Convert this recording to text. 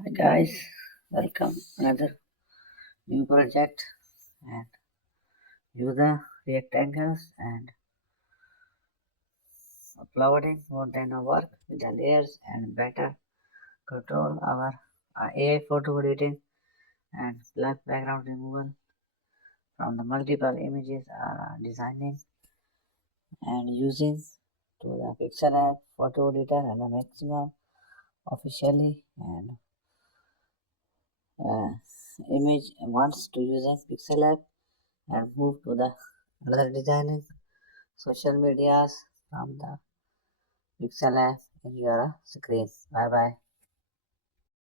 Hi guys, welcome another new project and use the rectangles and uploading more than a work with the layers and better control our AI photo editing and black background removal from the multiple images are designing and using to the pixel app photo editor and the maximum officially and uh, image wants to using pixel app and move to the other designing social medias from the pixel app in your screen. Bye bye.